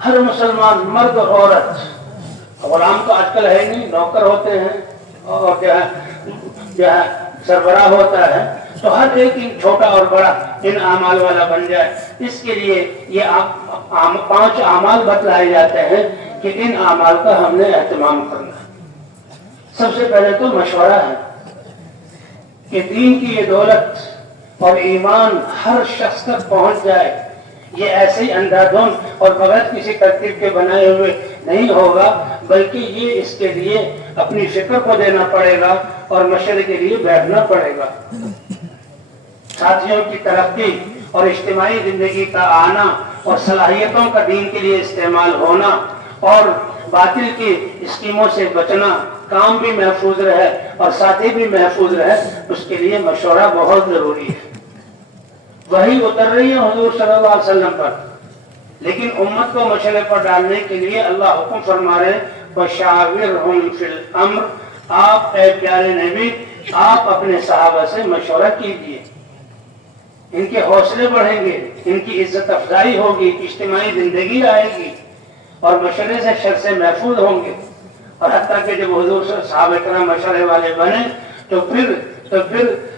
ہر مسلمان مرد اور عورت، غلام تو آج کل ہے نہیں، نوکر ہوتے ہیں اور کیا ہے سربراہ ہوتا ہے، تو ہر ایک چھوٹا اور بڑا ان اعمال والا بن جائے۔ اس کے لیے یہ 5 اعمال بتلائے جاتے ہیں کہ ان اعمال کا ہم نے اہتمام کرنا ہے۔ سب سے پہلے تو مشورہ ہے کہ دین کی یہ دولت اور ایمان ہر شخص تک پہنچ جائے۔ یہ ایسے ہی اندھا دھند اور بغیر کسی ترتیب کے بنائے ہوئے نہیں ہوگا، بلکہ یہ اس کے لیے اپنی فکر کو دینا پڑے گا اور مشورے کے لیے بیٹھنا پڑے گا۔ ساتھیوں کی ترقی اور اجتماعی زندگی کا آنا اور صلاحیتوں کا دین کے لیے استعمال ہونا اور باطل کی اسکیموں سے بچنا، کام بھی محفوظ رہے اور ساتھی بھی محفوظ رہے، اس کے لیے مشورہ بہت ضروری ہے۔ وہی اتر رہی ہے حضور صلی اللہ علیہ وسلم پر، لیکن امت کو مشورے پر ڈالنے کے لیے اللہ حکم فرما رہے وَشَاوِرْهُمْ فِي الْأَمْرِ، آپ اے پیارے نبی آپ اپنے صحابہ سے مشورہ کیجیے، ان کے حوصلے بڑھیں گے، ان کی عزت افزائی ہوگی، اجتماعی زندگی آئے گی اور مشورے سے شر سے محفوظ ہوں گے۔ اور حتیٰ کہ جب حضور صحابہ کرام مشورے والے بنے تو پھر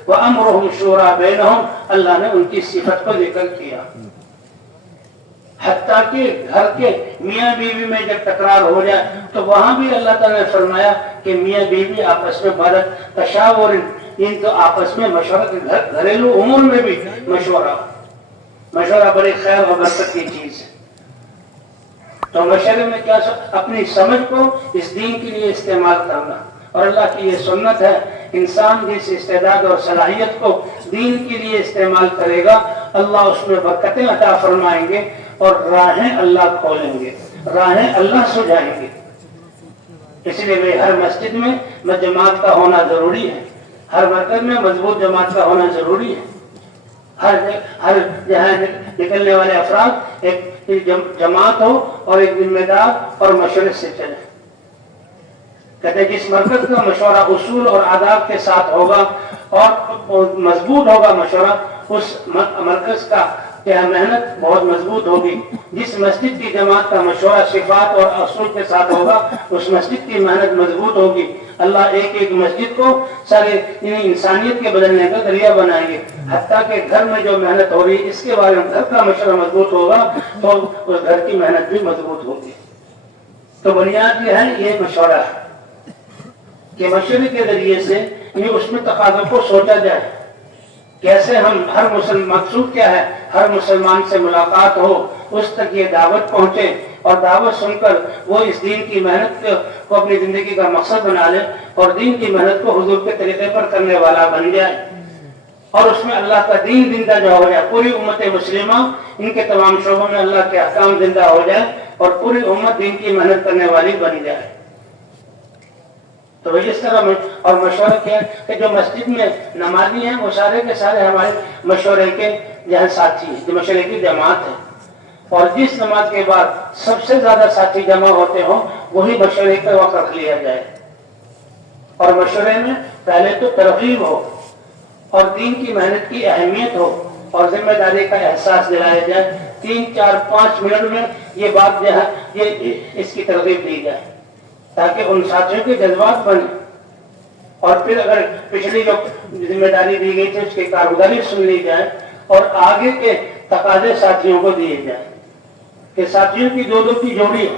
وَأَمْرُهُمْ شُورَىٰ بَيْنَهُمْ، اللہ نے ان کی صفت کو ذکر کیا۔ حتیٰ کہ گھر کے میاں بیوی میں جب تکرار ہو جائے تو وہاں بھی اللہ تعالیٰ نے فرمایا کہ میاں بیوی آپس میں بڑھ تشاور، ان کو آپس میں مشورہ، گھریلو امور میں بھی مشورہ بڑی خیر و برکت کی چیز ہے۔ تو مشورے میں کیا اپنی سمجھ کو اس دین کے لیے استعمال کرنا، اور اللہ کی یہ سنت ہے انسان جس استعداد اور صلاحیت کو دین کے لیے استعمال کرے گا اللہ اس میں برکتیں عطا فرمائیں گے اور راہیں اللہ کھولیں گے، راہیں اللہ سجائیں گے۔ اس لیے ہر مسجد میں جماعت کا ہونا ضروری ہے، ہر مرکز میں مضبوط جماعت کا ہونا ضروری ہے۔ ہر جہاں نکلنے والے افراد ایک جماعت ہو اور ایک ذمہ دار اور مشورے سے چلے۔ کہتے ہیں جس مرکز کا مشورہ اصول اور آداب کے ساتھ ہوگا اور مضبوط ہوگا مشورہ، اس مرکز کا کیا محنت بہت مضبوط ہوگی۔ جس مسجد کی جماعت کا مشورہ صفات اور اصول کے ساتھ ہوگا اس مسجد کی محنت مضبوط ہوگی۔ اللہ ایک ایک مسجد کو سارے انسانیت کے بدلنے کا ذریعہ بنائیں گے۔ حتیٰ کہ گھر میں جو محنت ہو رہی ہے اس کے بارے میں گھر کا مشورہ مضبوط ہوگا تو اس گھر کی محنت بھی مضبوط ہوگی۔ تو بنیاد یہ ہے، یہ مشورہ ہے کہ مشورے کے ذریعے سے اس میں تقاضوں کو سوچا جائے، کیسے ہم ہر مقصود کیا ہے، ہر مسلمان سے ملاقات ہو، اس تک یہ دعوت پہنچے اور دعوت سن کر وہ اس دین کی محنت کو اپنی زندگی کا مقصد بنا لے اور دین کی محنت کو حضور کے طریقے پر کرنے والا بن جائے، اور اس میں اللہ کا دین زندہ جو ہو جائے، پوری امت مسلمہ ان کے تمام شعبوں میں اللہ کے احکام زندہ ہو جائے اور پوری امت دین کی محنت کرنے والی بن جائے۔ تو اس طرح اور مشورہ کیا کہ جو مسجد میں نمازی ہیں وہ سارے کے سارے ہمارے مشورے کے جہاں ساتھی ہیں، جو مشورے کی جماعت ہے، اور جس نماز کے بعد سب سے زیادہ ساتھی جمع ہوتے ہوں وہی مشورے کا وقت رکھ لیا جائے، اور مشورے میں پہلے تو ترغیب ہو اور دین کی محنت کی اہمیت ہو اور ذمہ داری کا احساس دلایا جائے۔ 3 4 5 منٹ میں یہ بات جو ہے یہ اس کی ترغیب دی جائے تاکہ ان ساتھیوں کے جذبات بنے، اور پھر اگر پچھلی جو ذمہ داری دی گئی تھی اس کی کارگزاری سن لی جائے اور آگے کے تقاضے ساتھیوں کو دیے جائیں کہ ساتھیوں کی 2 کی جوڑی ہے۔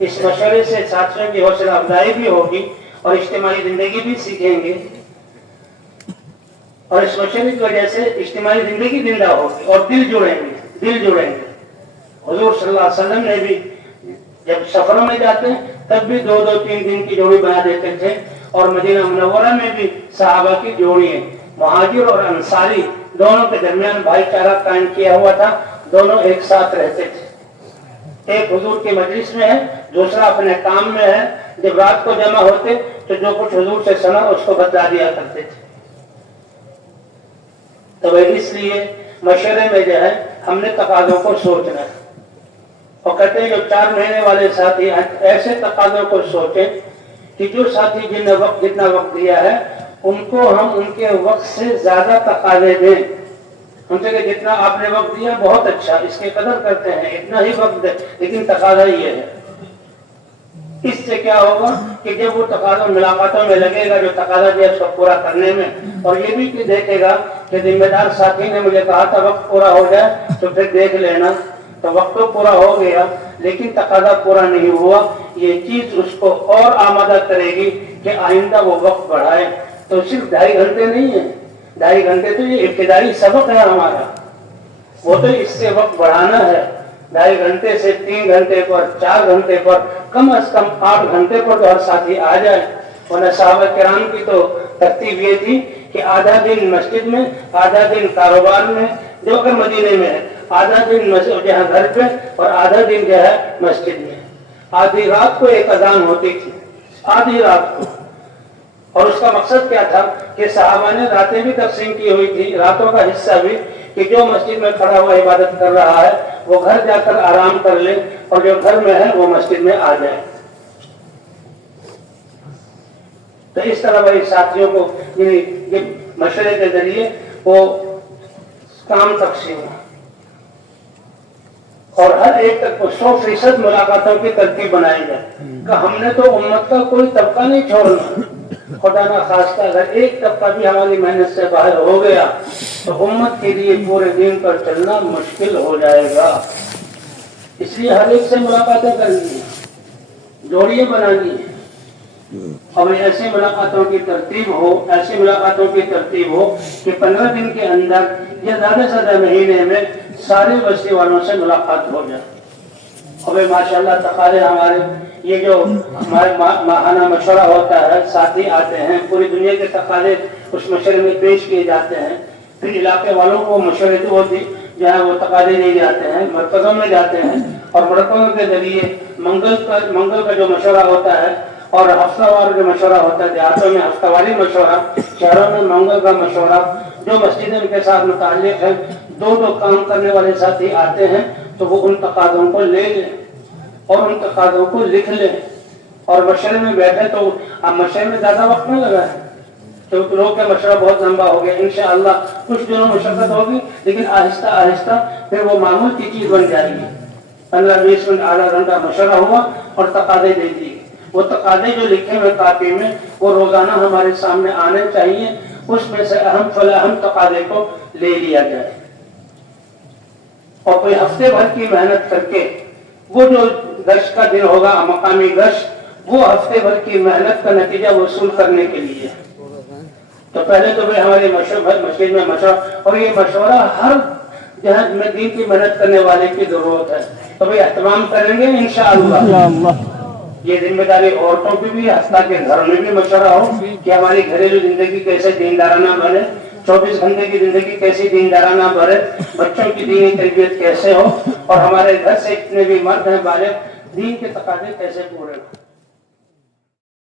اس مشورے سے ساتھیوں کی حوصلہ افزائی بھی ہوگی اور اجتماعی زندگی بھی سیکھیں گے، اور اس مشورے کی وجہ سے اجتماعی زندگی زندہ ہوگی اور دل جڑیں گے۔ حضور صلی اللہ علیہ وسلم نے بھی جب سفروں میں جاتے ہیں تب بھی 2 3 دن کی جوڑی بنا دیتے تھے، اور مدینہ منورہ میں بھی صحابہ کی جوڑی ہے، مہاجر اور انصاری دونوں کے درمیان بھائی چارہ قائم کیا ہوا تھا، دونوں ایک ساتھ رہتے تھے۔ ایک حضور کی مجلس میں ہے، دوسرا اپنے کام میں ہے، جب رات کو جمع ہوتے تو جو کچھ حضور سے سنا اس کو بتا دیا کرتے تھے۔ تو اس لیے مشورے میں جو ہے ہم نے تقاضوں کو سوچنا ہے، اور کہتے ہیں جو 4 مہینے والے ساتھی ایسے تقاضوں کو سوچیں کہ جو ساتھی جتنا وقت دیا ہے ان کو ہم ان کے وقت سے زیادہ تقاضے دیں ان سے کہ جتنا آپ نے وقت دیا بہت اچھا، اس کی قدر کرتے ہیں، اتنا ہی وقت دے، لیکن تقاضا یہ ہے۔ اس سے کیا ہوگا کہ جب وہ تقاضا ملاقاتوں میں لگے گا جو تقاضا دیا اس کو پورا کرنے میں، اور یہ بھی کہ دیکھے گا کہ ذمہ دار ساتھی نے مجھے کہا تھا وقت پورا ہو جائے تو پھر دیکھ لینا، تو وقت تو پورا ہو گیا لیکن تقاضا پورا نہیں ہوا، یہ چیز اس کو اور آمادہ کرے گی کہ آئندہ وہ وقت بڑھائے۔ تو صرف 2.5 گھنٹے نہیں ہے، 2.5 گھنٹے تو یہ ابتدائی سبق ہے ہمارا، وہ تو اس سے وقت بڑھانا ہے۔ 2.5 گھنٹے سے 3 گھنٹے پر، 4 گھنٹے پر، کم از کم 8 گھنٹے پر تو ہر ساتھی آ جائے۔ ورنہ صحابہ کرام کی تو ترتیب یہ تھی کہ آدھا دن مسجد میں، آدھا دن کاروبار میں، جو اگر مدینے میں ہے، آدھا دن جہاں گھر پہ اور آدھا دن جو ہے مسجد میں۔ آدھی رات کو ایک اذان ہوتی تھی، آدھی رات کو، اور اس کا مقصد کیا تھا کہ صحابہ نے راتیں بھی تقسیم کی ہوئی تھی، راتوں کا حصہ بھی، کہ جو مسجد میں کھڑا ہوا عبادت کر رہا ہے وہ گھر جا کر آرام کر لے، اور جو گھر میں ہے وہ مسجد میں آ جائے۔ تو اس طرح بھائی ساتھیوں کو یہ مشورے کے ذریعے وہ کام تقسیم ہو، اور ہر ایک تک کو 100% ملاقاتوں کی ترتیب بنائی جائے کہ ہم نے تو امت کا کوئی طبقہ نہیں چھوڑنا، خدا نہ خواستہ اگر ایک طبقہ بھی ہماری محنت سے باہر ہو گیا تو امت کے لیے پورے دین پر چلنا مشکل ہو جائے گا۔ اس لیے ہر ایک سے ملاقاتیں کرنی ہیں، جوڑیاں بنانی ہیں، اور ایسی ملاقاتوں کی ترتیب ہو، ایسی ملاقاتوں کی ترتیب ہو کہ 15 دن کے اندر یا زیادہ سے زیادہ مہینے میں سارے بستی والوں سے ملاقات ہو جائے۔ اور ماشاءاللہ تقاضے ہمارے، یہ جو ہمارے ماہانہ مشورہ ہوتا ہے، ساتھی آتے ہیں، پوری دنیا کے تقاضے اس مشورے میں پیش کیے جاتے ہیں، پھر علاقے والوں کو مشورے جو ہے وہ تقاضے دیے جاتے ہیں، مرکزوں میں جاتے ہیں، اور مرکزوں کے ذریعے منگل کا جو مشورہ ہوتا ہے، اور ہفتہ وار جو مشورہ ہوتا ہے، دیہاتوں میں ہفتہ واری مشورہ، شہروں میں منگل کا مشورہ، جو مسجدیں ان کے ساتھ متعلق ہیں، دو کام کرنے والے ساتھی آتے ہیں تو وہ ان تقاضوں کو لے لیں اور ان تقاضوں کو لکھ لیں، اور مشورے میں بیٹھے تو اب مشورے میں زیادہ وقت نہ لگا ہے، کیونکہ لوگ کا مشورہ بہت لمبا ہو گیا، انشاءاللہ کچھ دنوں مشقت ہوگی لیکن آہستہ آہستہ پھر وہ معمول کی چیز بن جائے گی۔ 15-20 منٹ آدھا گھنٹہ مشورہ ہوا اور تقاضے دے دیے، وہ تقاضے جو لکھے ہوئے کاپی میں وہ روزانہ ہمارے سامنے آنے چاہیے، اس میں سے اہم فلاہم تقاضے کو لے لیا جائے، اور کوئی ہفتے بھر کی محنت کر کے وہ جو گشت کا دن ہوگا مقامی گشت، وہ ہفتے بھر کی محنت کا نتیجہ وصول کرنے کے لیے۔ تو پہلے تو ہمارے مسجد میں مشورہ، اور یہ مشورہ ہر جہاں میں دین کی محنت کرنے والے کی ضرورت ہے، تو اہتمام کریں گے انشاءاللہ۔ یہ ذمہ داری عورتوں کی بھی، حتیٰ کہ گھر میں بھی مشورہ ہو کہ ہماری گھریلو زندگی کیسے دیندارانہ بنے، 24 گھنٹے کی زندگی کیسی دیندارانہ بنے، بچوں کی دینی تربیت کیسے ہو، اور ہمارے گھر سے اتنے بھی مرد ہیں بالغ، دین کے تقاضے کیسے پورے ہو۔